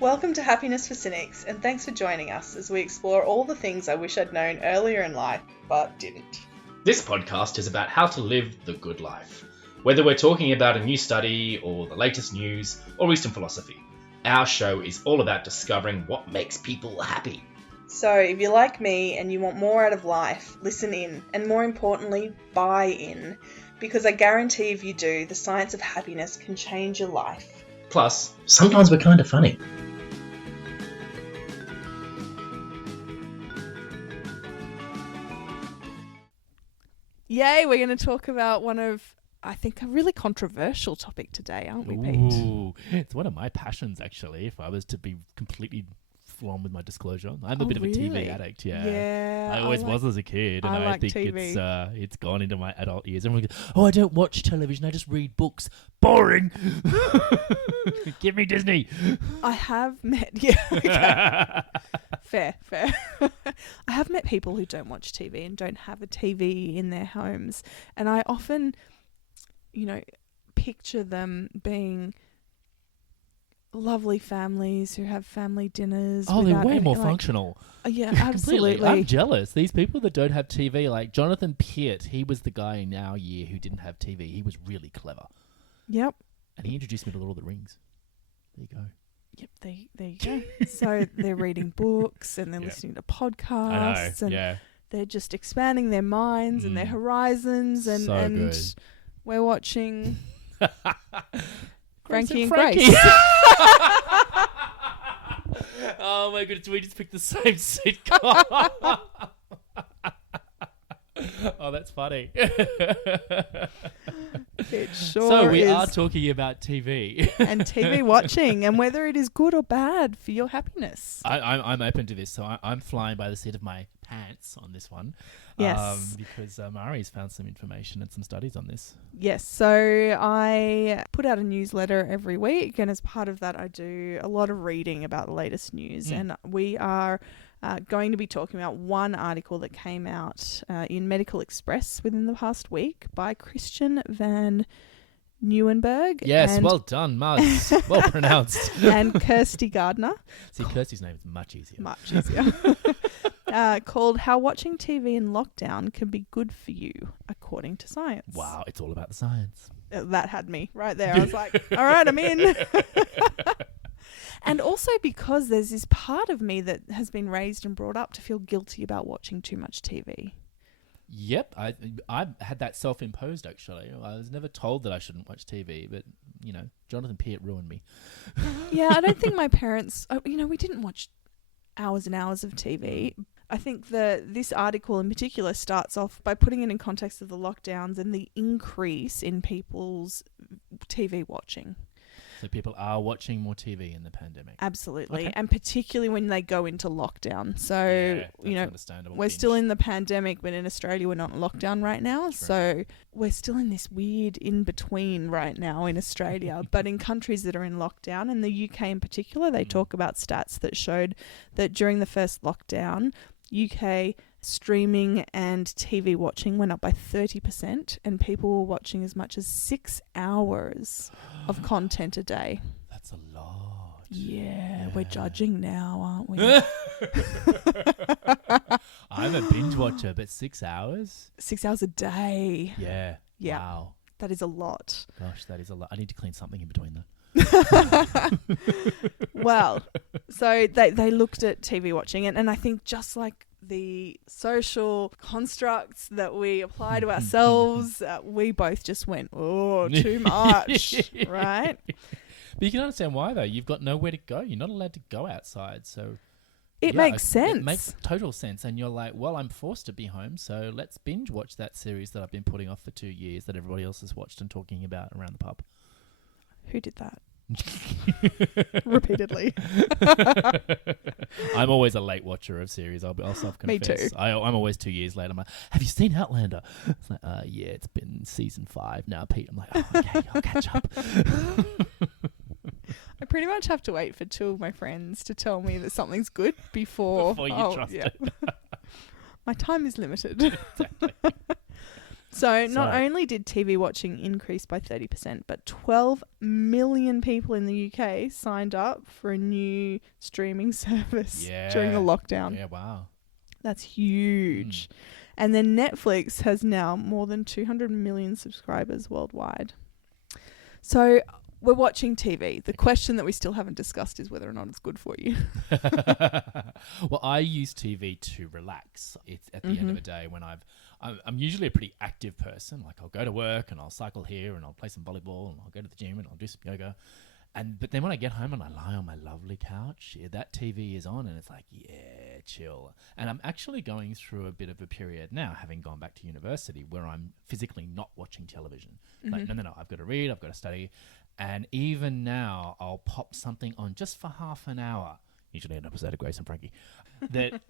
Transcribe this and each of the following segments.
Welcome to Happiness for Cynics, and thanks for joining us as we explore all the things I wish I'd known earlier in life, but didn't. This podcast is about how to live the good life. Whether we're talking about a new study or the latest news or Eastern philosophy, our show is all about discovering what makes people happy. So if you're like me and you want more out of life, listen in, and more importantly, buy in. Because I guarantee if you do, the science of happiness can change your life. Plus, sometimes we're kind of funny. Yay, we're going to talk about one of, I think, a really controversial topic today, aren't we, Pete? Ooh, it's one of my passions, actually, if I was to be completely full on with my disclosure. I'm a bit of a TV addict, Yeah. I always was as a kid, and I like think TV. It's gone into my adult years. Everyone goes, oh, I don't watch television, I just read books. Boring! Give me Disney! I have met, okay. Fair. I have met people who don't watch TV and don't have a TV in their homes. And I often, picture them being lovely families who have family dinners. Oh, they're way more functional. Yeah, absolutely. Completely. I'm jealous. These people that don't have TV, like Jonathan Peart, he was the guy in our year who didn't have TV. He was really clever. Yep. And he introduced me to Lord of the Rings. There you go. Yep, there you go. So they're reading books and they're listening to podcasts. And they're just expanding their minds and their horizons. And, so and good. We're watching Frankie and Frankie. Grace. Oh my goodness, we just picked the same sitcom. Oh, that's funny. It sure So we is. are talking about TV. And TV watching and whether it is good or bad for your happiness. I'm open to this, so I'm flying by the seat of my pants on this one. Yes. Because Mari's found some information and some studies on this. Yes, so I put out a newsletter every week, and as part of that I do a lot of reading about the latest news, and we are going to be talking about one article that came out in Medical Express within the past week by Christian van Nieuwenberg. Yes, well done, Muz. Well pronounced. And Kirsty Gardner. See, Kirsty's name is much easier. Much easier. Called How Watching TV in Lockdown Can Be Good for You, According to Science. Wow, it's all about the science. That had me right there. I was like, all right, I'm in. And also because there's this part of me that has been raised and brought up to feel guilty about watching too much TV. Yep, I had that self-imposed, actually. I was never told that I shouldn't watch TV, but, Jonathan Peart ruined me. Yeah, I don't think my parents, we didn't watch hours and hours of TV. I think this article in particular starts off by putting it in context of the lockdowns and the increase in people's TV watching. So people are watching more TV in the pandemic. Absolutely. Okay. And particularly when they go into lockdown. So, understandable. we're still in the pandemic, but in Australia we're not in lockdown right now. True. So we're still in this weird in-between right now in Australia. But in countries that are in lockdown, and the UK in particular, they talk about stats that showed that during the first lockdown, UK streaming and TV watching went up by 30%, and people were watching as much as 6 hours of content a day. That's a lot. Yeah, we're judging now, aren't we? I'm a binge watcher, but 6 hours? 6 hours a day. Yeah. Yeah. Wow. That is a lot. Gosh, that is a lot. I need to clean something in between that. Well, so they looked at TV watching, and I think just like the social constructs that we apply to ourselves, we both just went, oh, too much, right? But you can understand why, though. You've got nowhere to go. You're not allowed to go outside, so... It makes sense. It makes total sense. And you're like, well, I'm forced to be home, so let's binge watch that series that I've been putting off for 2 years that everybody else has watched and talking about around the pub. Who did that? Repeatedly. I'm always a late watcher of series. I'll self-confess. Me too. I'm always 2 years late. I'm like, have you seen Outlander? It's like, yeah, it's been season 5 now, Pete. I'm like, oh, okay, I'll catch up. I pretty much have to wait for 2 of my friends to tell me that something's good before you trust it. My time is limited. Exactly. So not only did TV watching increase by 30%, but 12 million people in the UK signed up for a new streaming service during the lockdown. Yeah, wow. That's huge. And then Netflix has now more than 200 million subscribers worldwide. So we're watching TV. The question that we still haven't discussed is whether or not it's good for you. Well, I use TV to relax. It's at the end of the day when I'm usually a pretty active person. Like I'll go to work and I'll cycle here and I'll play some volleyball and I'll go to the gym and I'll do some yoga. But then when I get home and I lie on my lovely couch, that TV is on and it's like, yeah, chill. And I'm actually going through a bit of a period now, having gone back to university, where I'm physically not watching television. Like, no, I've got to read, I've got to study. And even now, I'll pop something on just for half an hour, usually an episode of Grace and Frankie, that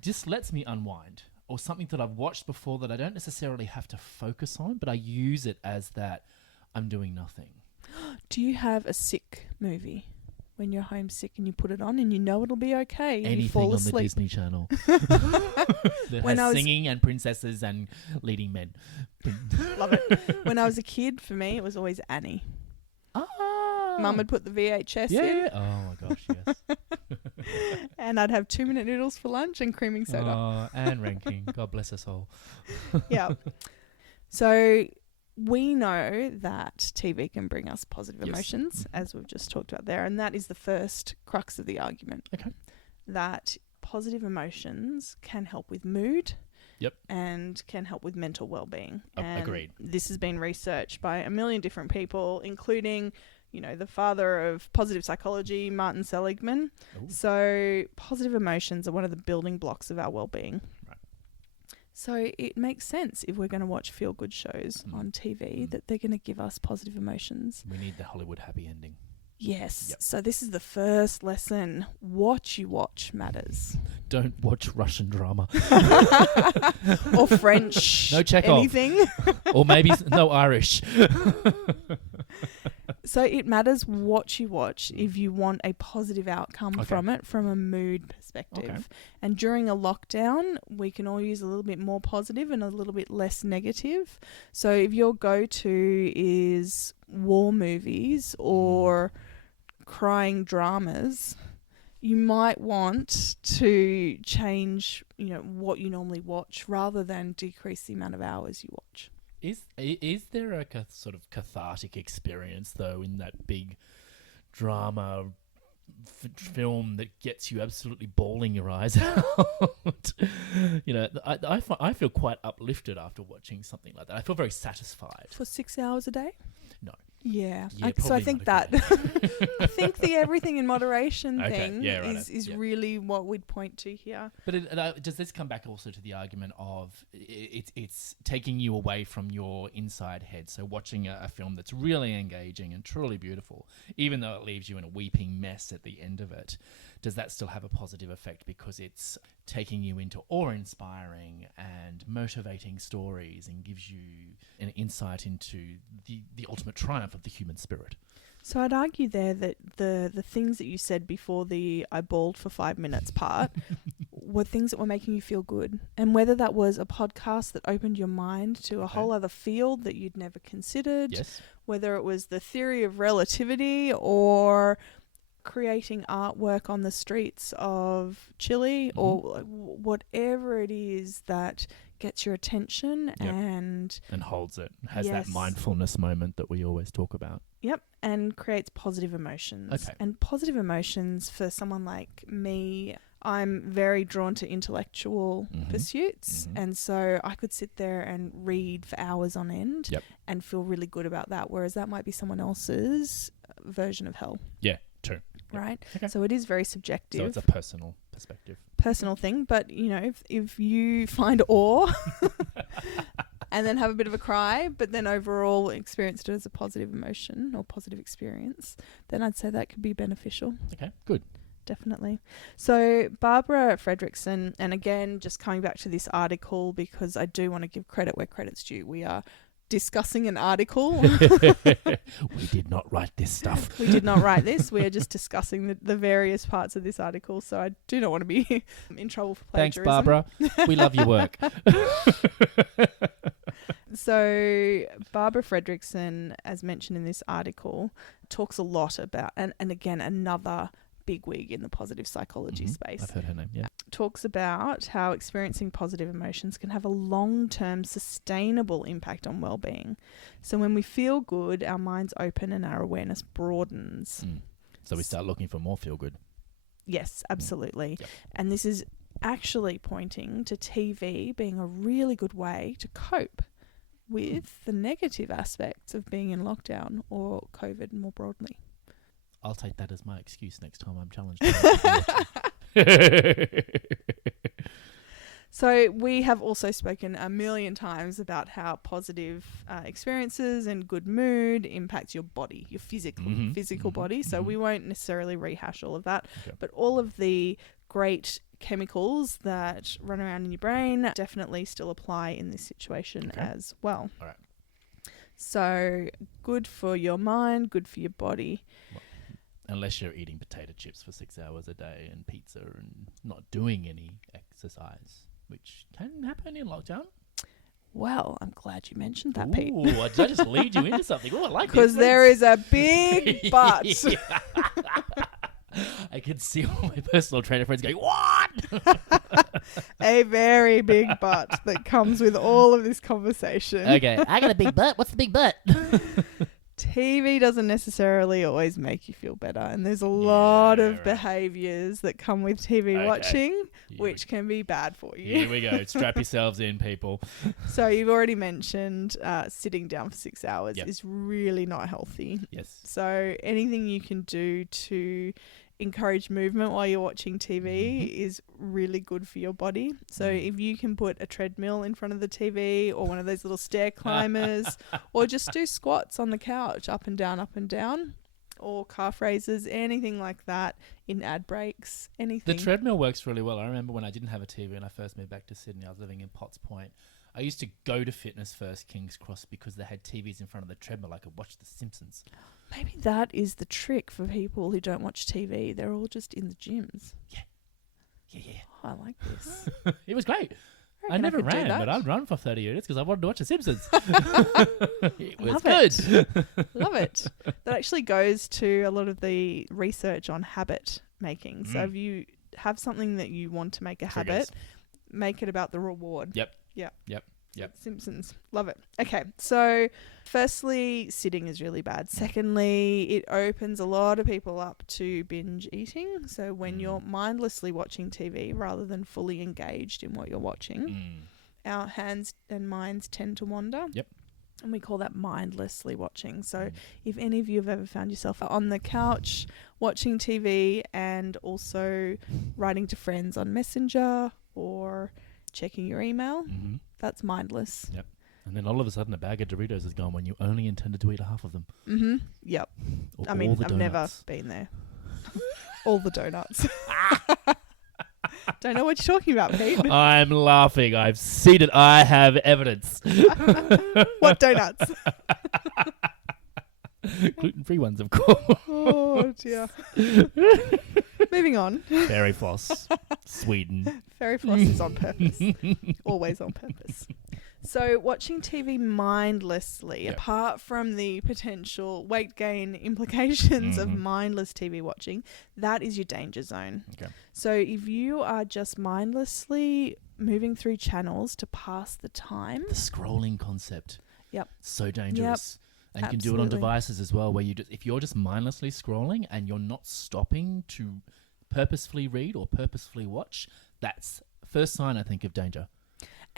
just lets me unwind. Or something that I've watched before that I don't necessarily have to focus on, but I use it as that I'm doing nothing. Do you have a sick movie when you're homesick and you put it on and you know it'll be okay? And anything you fall on asleep? the Disney Channel that has singing and princesses and leading men. Love it. When I was a kid, for me, it was always Annie. Mum would put the VHS in. Yeah. Oh my gosh, yes. And I'd have 2-minute noodles for lunch and creaming soda. Oh, Anne Ranking. God bless us all. Yeah. So we know that TV can bring us positive emotions, as we've just talked about there. And that is the first crux of the argument. Okay. That positive emotions can help with mood. Yep. And can help with mental well-being. Agreed. This has been researched by a million different people, including, the father of positive psychology, Martin Seligman. Ooh. So positive emotions are one of the building blocks of our well-being. Right. So it makes sense if we're going to watch feel-good shows on TV that they're going to give us positive emotions. We need the Hollywood happy ending. Yes. Yep. So this is the first lesson. What you watch matters. Don't watch Russian drama. Or French. No Chekhov. Anything. Or maybe no Irish. So it matters what you watch if you want a positive outcome from it, from a mood perspective. Okay. And during a lockdown, we can all use a little bit more positive and a little bit less negative. So if your go-to is war movies or crying dramas, you might want to change, what you normally watch rather than decrease the amount of hours you watch. Is there a sort of cathartic experience, though, in that big drama film that gets you absolutely bawling your eyes out? I feel quite uplifted after watching something like that. I feel very satisfied. For 6 hours a day? No. Yeah. Yeah, So I probably think not a that I think the everything in moderation thing is Yeah. really what we'd point to here. But does this come back also to the argument of it's taking you away from your inside head? So watching a film that's really engaging and truly beautiful, even though it leaves you in a weeping mess at the end of it, does that still have a positive effect because it's taking you into awe-inspiring and motivating stories and gives you an insight into the ultimate triumph of the human spirit? So I'd argue there that the things that you said before the I bawled for 5 minutes part were things that were making you feel good. And whether that was a podcast that opened your mind to a whole other field that you'd never considered, whether it was the theory of relativity or creating artwork on the streets of Chile or whatever it is that gets your attention and holds it, has that mindfulness moment that we always talk about. Yep, and creates positive emotions. Okay. And positive emotions for someone like me, I'm very drawn to intellectual pursuits. And so I could sit there and read for hours on end and feel really good about that, whereas that might be someone else's version of hell. Yeah, true. Right? Okay. So it is very subjective. So it's a personal perspective. Personal thing, but if you find awe and then have a bit of a cry, but then overall experienced it as a positive emotion or positive experience, then I'd say that could be beneficial. Okay, good. Definitely. So Barbara Fredrickson, and again, just coming back to this article because I do want to give credit where credit's due. We are discussing an article. We did not write this stuff. We did not write this. We are just discussing the various parts of this article. So I do not want to be in trouble for plagiarism. Thanks, Barbara. We love your work. So Barbara Fredrickson, as mentioned in this article, talks a lot about, and again, another bigwig in the positive psychology space. I've heard her name, yeah. Talks about how experiencing positive emotions can have a long-term sustainable impact on well-being. So when we feel good, our minds open and our awareness broadens. So we start looking for more feel good. Yes, absolutely. Yep. And this is actually pointing to TV being a really good way to cope with the negative aspects of being in lockdown or COVID more broadly. I'll take that as my excuse next time I'm challenged. So we have also spoken a million times about how positive experiences and good mood impacts your body, your physical body. So we won't necessarily rehash all of that, but all of the great chemicals that run around in your brain definitely still apply in this situation as well. All right. So good for your mind, good for your body. Well, unless you're eating potato chips for 6 hours a day and pizza and not doing any exercise, which can happen in lockdown. Well, I'm glad you mentioned that, Pete. Ooh, did I just lead you into something? Oh, I like it. Because there is a big but. I can see all my personal trainer friends going, what? A very big but that comes with all of this conversation. Okay, I got a big butt. What's the big butt? TV doesn't necessarily always make you feel better. And there's a lot of behaviours that come with TV watching, which can be bad for you. Here we go. Strap yourselves in, people. So you've already mentioned sitting down for 6 hours is really not healthy. Yes. So anything you can do to encourage movement while you're watching TV is really good for your body. So if you can put a treadmill in front of the TV or one of those little stair climbers or just do squats on the couch up and down or calf raises, anything like that in ad breaks, anything. The treadmill works really well. I remember when I didn't have a TV when I first moved back to Sydney, I was living in Potts Point. I used to go to Fitness First King's Cross because they had TVs in front of the treadmill. I could watch The Simpsons. Maybe that is the trick for people who don't watch TV. They're all just in the gyms. Yeah. Oh, I like this. It was great. I never ran, but I'd run for 30 minutes because I wanted to watch The Simpsons. It was good. Love it. That actually goes to a lot of the research on habit making. So if you have something that you want to make a habit, make it about the reward. Yep. Simpsons. Love it. Okay. So firstly, sitting is really bad. Secondly, it opens a lot of people up to binge eating. So when you're mindlessly watching TV rather than fully engaged in what you're watching, our hands and minds tend to wander. Yep. And we call that mindlessly watching. So if any of you have ever found yourself on the couch watching TV and also writing to friends on Messenger or checking your email, that's mindless. Yep. And then all of a sudden a bag of Doritos is gone when you only intended to eat half of them. Yep. Or I mean, all the I've donuts. never been there. All the donuts. Don't know what you're talking about, Pete. I'm laughing. I've seen it. I have evidence. What donuts? Gluten-free ones, of course. Oh, dear. Moving on. Fairy floss. Sweden. Fairy floss is on purpose. Always on purpose. So watching TV mindlessly, apart from the potential weight gain implications of mindless TV watching, that is your danger zone. Okay. So if you are just mindlessly moving through channels to pass the time. The scrolling concept. Yep. So dangerous. And you can do it on Absolutely. devices as well, where if you're just mindlessly scrolling and you're not stopping to purposefully read or purposefully watch, that's first sign, I think, of danger.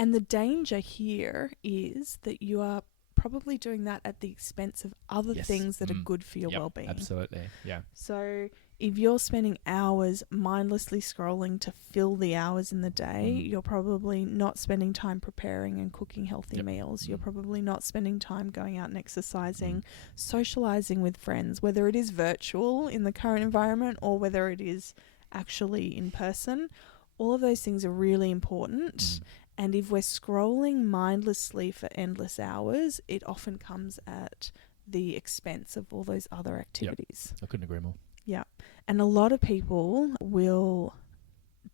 And the danger here is that you are probably doing that at the expense of other things that are good for your well-being. Absolutely, yeah. So if you're spending hours mindlessly scrolling to fill the hours in the day, you're probably not spending time preparing and cooking healthy meals. You're probably not spending time going out and exercising, socializing with friends, whether it is virtual in the current environment or whether it is actually in person. All of those things are really important. And if we're scrolling mindlessly for endless hours, it often comes at the expense of all those other activities. I couldn't agree more. Yeah. And a lot of people will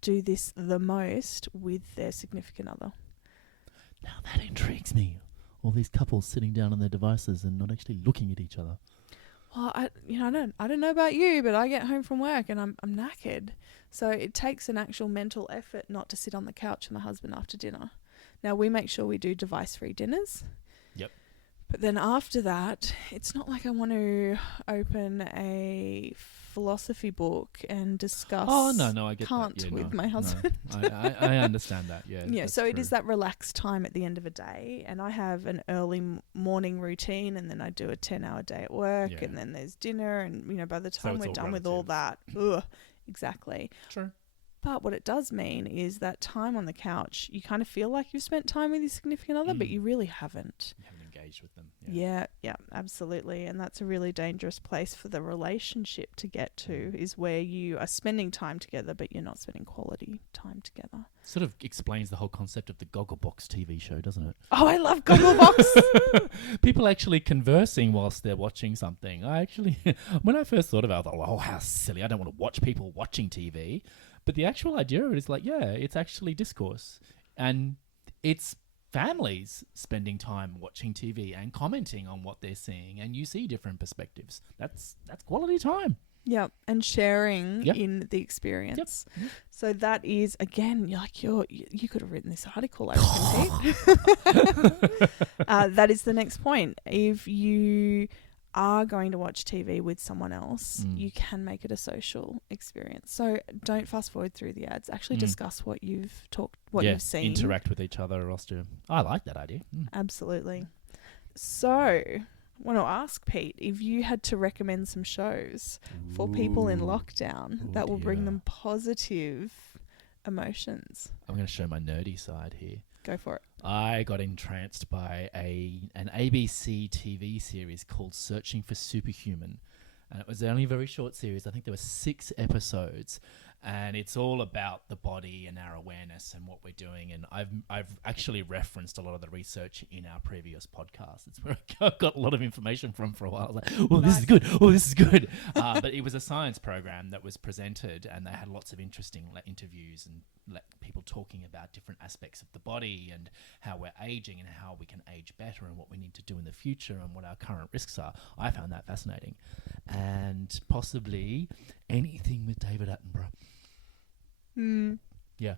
do this the most with their significant other. Now that intrigues me. all these couples sitting down on their devices and not actually looking at each other. Well, I don't know about you, but I get home from work and I'm knackered. So it takes an actual mental effort not to sit on the couch with my husband after dinner. Now, we make sure we do device-free dinners. Yep. But then after that, it's not like I want to open a philosophy book and discuss I get Kant that. with my husband. No. I understand that, yeah. Yeah, that's so true. it is that relaxed time at the end of a day, and I have an early morning routine, and then I do a 10-hour day at work, Yeah. and then there's dinner, and by the time it's we're all done with all that, exactly. True. But what it does mean is that time on the couch, you kind of feel like you've spent time with your significant other, but you really haven't. You haven't engaged with them. Yeah, absolutely. And that's a really dangerous place for the relationship to get to, is where you are spending time together, but you're not spending quality time together. Sort of explains the whole concept of the Gogglebox TV show, doesn't it? Oh, I love Gogglebox. People actually conversing whilst they're watching something. When I first thought about it, I thought, oh, how silly. I don't want to watch people watching TV. But the actual idea of it is it's actually discourse. And it's families spending time watching TV and commenting on what they're seeing. And you see different perspectives. That's quality time. Yep, and sharing Yep. in the experience. Yep. So that is, again, you could have written this article, I reckon, Pete. That is the next point. If you are going to watch TV with someone else, you can make it a social experience. So don't fast forward through the ads. Actually discuss what you've you've seen. Interact with each other. I like that idea. Absolutely. So I want to ask Pete, if you had to recommend some shows for people in lockdown that will bring them positive emotions. I'm going to show my nerdy side here. Go for it. I got entranced by an ABC TV series called Searching for Superhuman. And it was only a very short series. I think there were 6 episodes. And it's all about the body and our awareness and what we're doing. And I've actually referenced a lot of the research in our previous podcast. It's where I got a lot of information from for a while. I was like, oh, this is good. Oh, this is good. But it was a science program that was presented, and they had lots of interesting interviews and people talking about different aspects of the body and how we're aging and how we can age better and what we need to do in the future and what our current risks are. I found that fascinating. And possibly anything with David Attenborough. Yeah.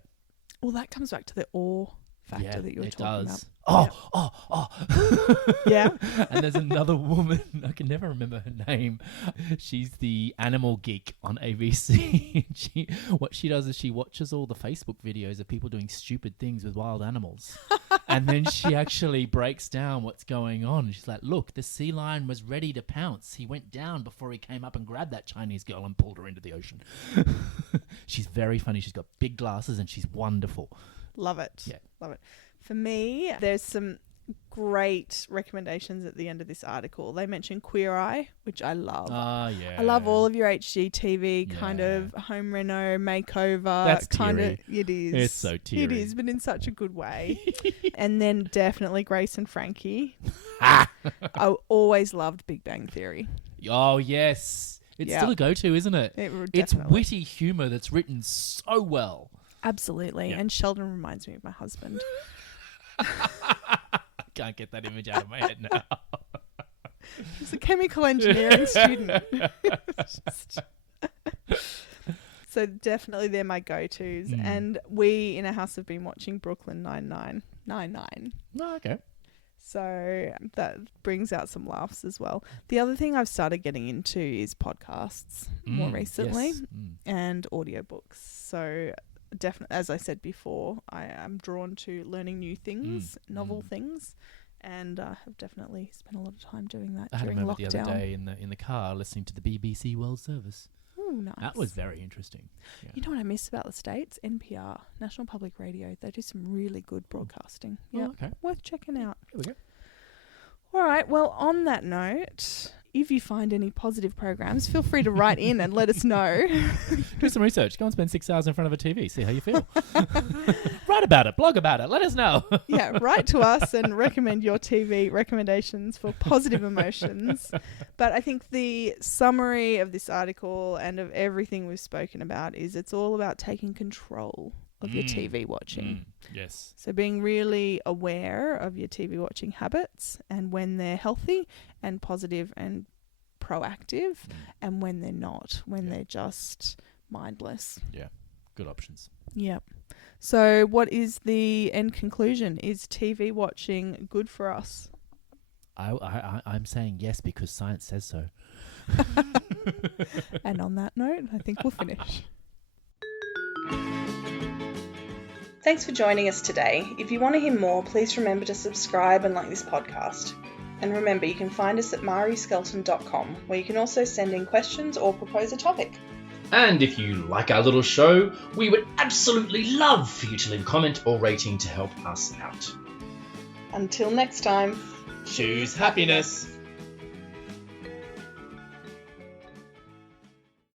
Well, that comes back to the awe factor that you were talking about. Yeah. And there's another woman, I can never remember her name. She's the animal geek on ABC. What she does is she watches all the Facebook videos of people doing stupid things with wild animals. And then she actually breaks down what's going on. She's like, look, the sea lion was ready to pounce. He went down before he came up and grabbed that Chinese girl and pulled her into the ocean. She's very funny. She's got big glasses and she's wonderful. Love it. Yeah. Love it. For me, there's some great recommendations at the end of this article. They mention Queer Eye, which I love. Yeah. I love all of your HGTV kind of home reno makeover. That's kind teary. of. It is. It's so teary. It is, but in such a good way. And then definitely Grace and Frankie. Ah! I always loved Big Bang Theory. Oh, yes. It's still a go-to, isn't it? It's witty humour that's written so well. Absolutely. Yeah. And Sheldon reminds me of my husband. Can't get that image out of my head now. He's a chemical engineering student. So definitely they're my go-tos. And we in our house have been watching Brooklyn Nine-Nine. Oh, okay. So that brings out some laughs as well. The other thing I've started getting into is podcasts more recently and audiobooks. So definitely, as I said before, I am drawn to learning new things, novel things, and have definitely spent a lot of time doing that I had a during moment lockdown. the other day in the car listening to the BBC World Service. Ooh, nice. That was very interesting. Yeah. You know what I miss about the States? NPR, National Public Radio. They do some really good broadcasting. Yeah, okay. worth checking out. Here we go. All right. Well, on that note, if you find any positive programs, feel free to write in and let us know. Do some research. Go and spend 6 hours in front of a TV. See how you feel. Write about it. Blog about it. Let us know. Yeah, write to us and recommend your TV recommendations for positive emotions. But I think the summary of this article and of everything we've spoken about is it's all about taking control of your TV watching. Yes. So being really aware of your TV watching habits and when they're healthy and positive and proactive and when they're not, when they're just mindless. Yeah. Good options. Yep. So what is the end conclusion? Is TV watching good for us? I'm saying yes because science says so. And on that note, I think we'll finish. Thanks for joining us today. If you want to hear more, please remember to subscribe and like this podcast. And remember, you can find us at mariskelton.com, where you can also send in questions or propose a topic. And if you like our little show, we would absolutely love for you to leave a comment or rating to help us out. Until next time. Choose happiness.